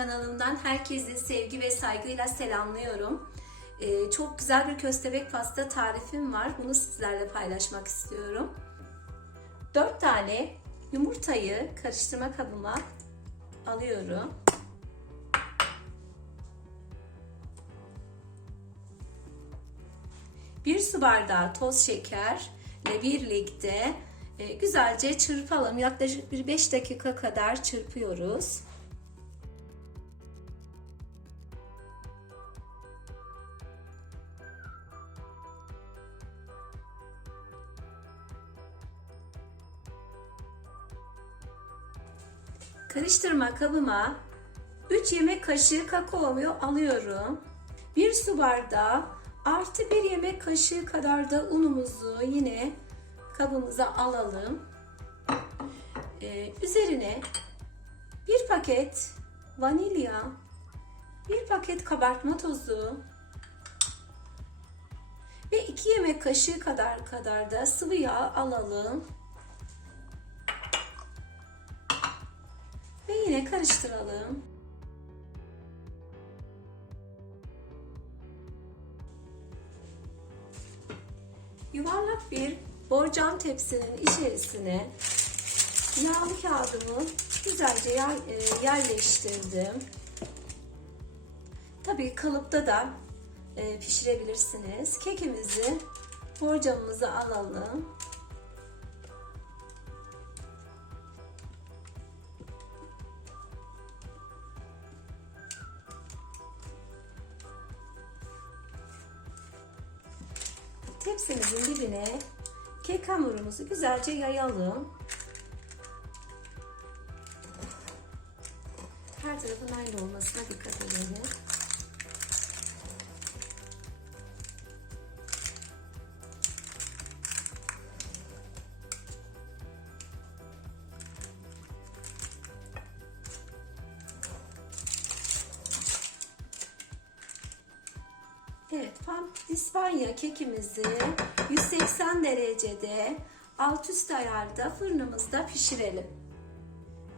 Kanalımdan herkesi sevgi ve saygıyla selamlıyorum. Ee, çok güzel bir köstebek pasta tarifim var. Bunu sizlerle paylaşmak istiyorum. 4 tane yumurtayı karıştırma kabıma alıyorum. Bir su bardağı toz şekerle birlikte e, güzelce çırpalım. Yaklaşık bir 5 dakika kadar çırpıyoruz. Karıştırma kabıma 3 yemek kaşığı kakaomu alıyorum. 1 su bardağı artı 1 yemek kaşığı kadar da unumuzu yine kabımıza alalım. Ee, üzerine bir paket vanilya, bir paket kabartma tozu ve 2 yemek kaşığı kadar kadar da sıvı yağ alalım. Ve yine karıştıralım. Yuvarlak bir borcam tepsinin içerisine yağlı kağıdımı güzelce e, yerleştirdim. Tabii kalıpta da e, pişirebilirsiniz. Kekimizi borcamımıza alalım. Tepsimizin dibine kek hamurumuzu güzelce yayalım. Her tarafın aynı olmasına dikkat edelim. Evet, Pan İspanya kekimizi 180 derecede alt üst ayarda fırınımızda pişirelim.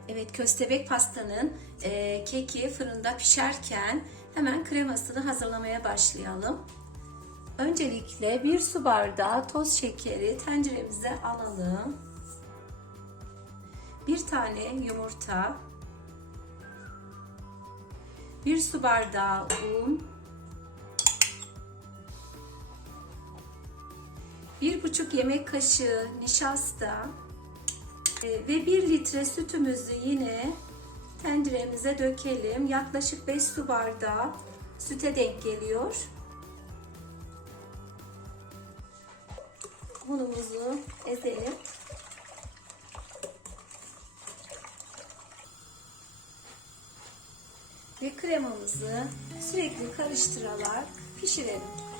Evet, köstebek pastanın e, keki fırında pişerken hemen kremasını hazırlamaya başlayalım. Öncelikle bir su bardağı toz şekeri tenceremize alalım. Bir tane yumurta, bir su bardağı un, bir buçuk yemek kaşığı nişasta e, ve bir litre sütümüzü yine tenceremize dökelim. Yaklaşık 5 su bardağı süte denk geliyor. Unumuzu ezelim. Ve kremamızı sürekli karıştırarak pişirelim.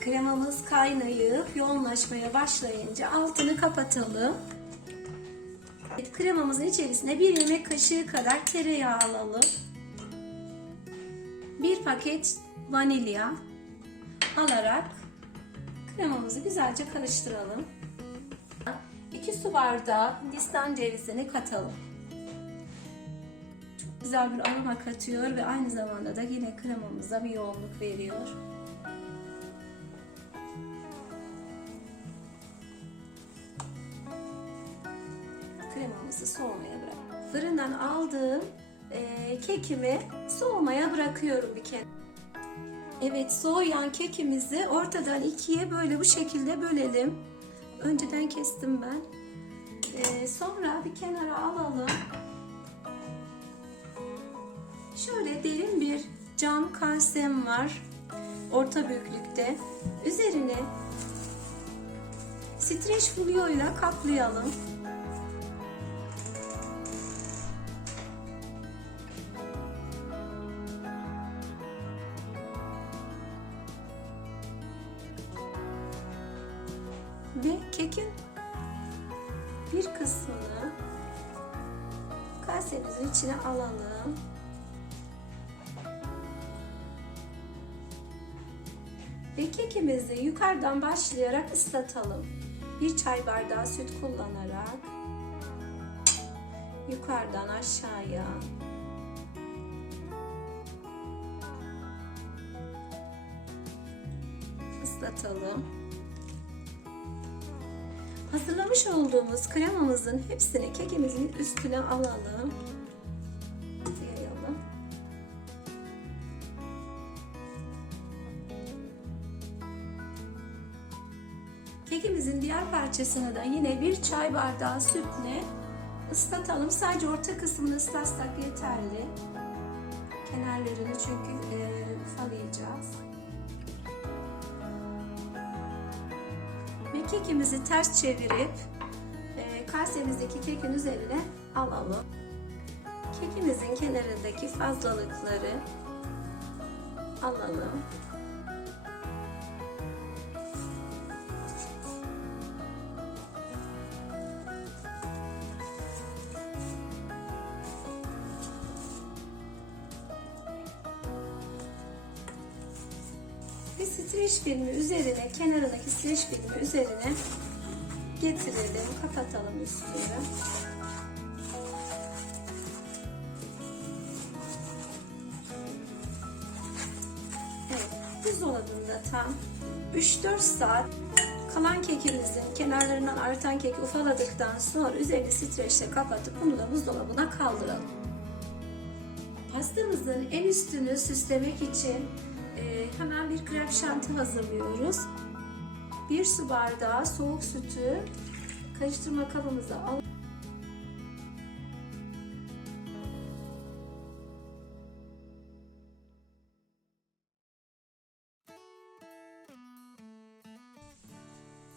Kremamız kaynayıp yoğunlaşmaya başlayınca altını kapatalım. Evet, kremamızın içerisine bir yemek kaşığı kadar tereyağı alalım. Bir paket vanilya alarak kremamızı güzelce karıştıralım. 2 su bardağı hindistan cevizini katalım. Çok güzel bir aroma katıyor ve aynı zamanda da yine kremamıza bir yoğunluk veriyor. Kremamızı soğumaya bırak. Fırından aldığım e, kekimi soğumaya bırakıyorum bir kere. Evet soğuyan kekimizi ortadan ikiye böyle bu şekilde bölelim. Önceden kestim ben. E, sonra bir kenara alalım. Şöyle derin bir cam kasem var. Orta büyüklükte. Üzerine streç folyoyla kaplayalım. Ve kekin bir kısmını kasemizin içine alalım. Ve kekimizi yukarıdan başlayarak ıslatalım. Bir çay bardağı süt kullanarak yukarıdan aşağıya ıslatalım. Hazırlamış olduğumuz kremamızın hepsini kekimizin üstüne alalım. Yayalım. Kekimizin diğer parçasını da yine bir çay bardağı sütle ıslatalım. Sadece orta kısmını ıslatsak yeterli. Kenarlarını çünkü e, ufalayacağız. Kekimizi ters çevirip e, kasemizdeki kekin üzerine alalım. Kekimizin kenarındaki fazlalıkları alalım. Ve streç filmi üzerine, kenarındaki streç filmi üzerine getirelim, kapatalım üstünü. Evet, buzdolabında tam 3-4 saat kalan kekimizin kenarlarından artan keki ufaladıktan sonra üzerini streçle kapatıp bunu da buzdolabına kaldıralım. Pastamızın en üstünü süslemek için hemen bir krem şanti hazırlıyoruz. Bir su bardağı soğuk sütü karıştırma kabımıza al.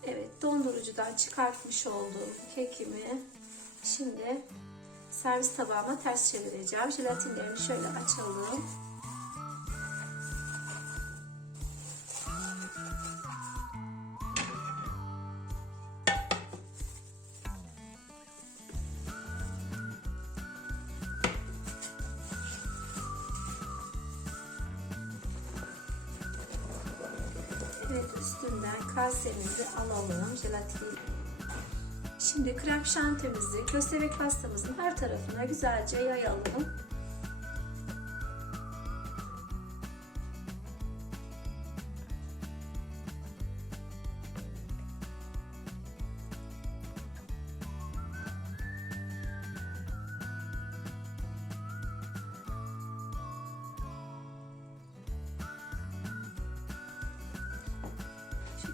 Evet, dondurucudan çıkartmış olduğum kekimi şimdi servis tabağıma ters çevireceğim. Jelatinlerini şöyle açalım. Üstünden kasemizi alalım jelatin. Şimdi krem şantimizi köstebek pastamızın her tarafına güzelce yayalım.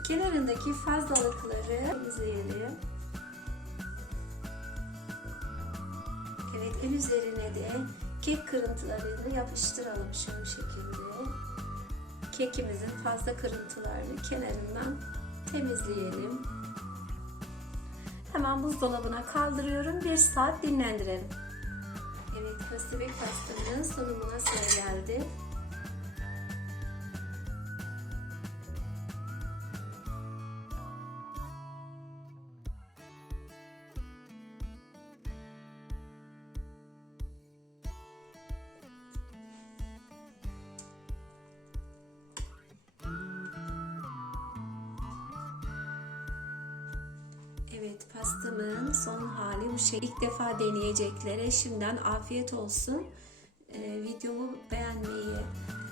Kenarındaki fazlalıkları temizleyelim. Evet en üzerine de kek kırıntılarını yapıştıralım şu şekilde. Kekimizin fazla kırıntılarını kenarından temizleyelim. Hemen buzdolabına kaldırıyorum. Bir saat dinlendirelim. Evet köstebek pastamın sunumuna sıra geldi. Evet pastamın son hali bu şey. İlk defa deneyeceklere şimdiden afiyet olsun. Ee, videomu beğenmeyi,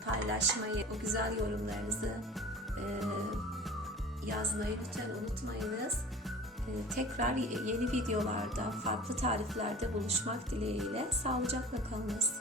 paylaşmayı, o güzel yorumlarınızı e, yazmayı lütfen unutmayınız. Ee, tekrar yeni videolarda, farklı tariflerde buluşmak dileğiyle sağlıcakla kalınız.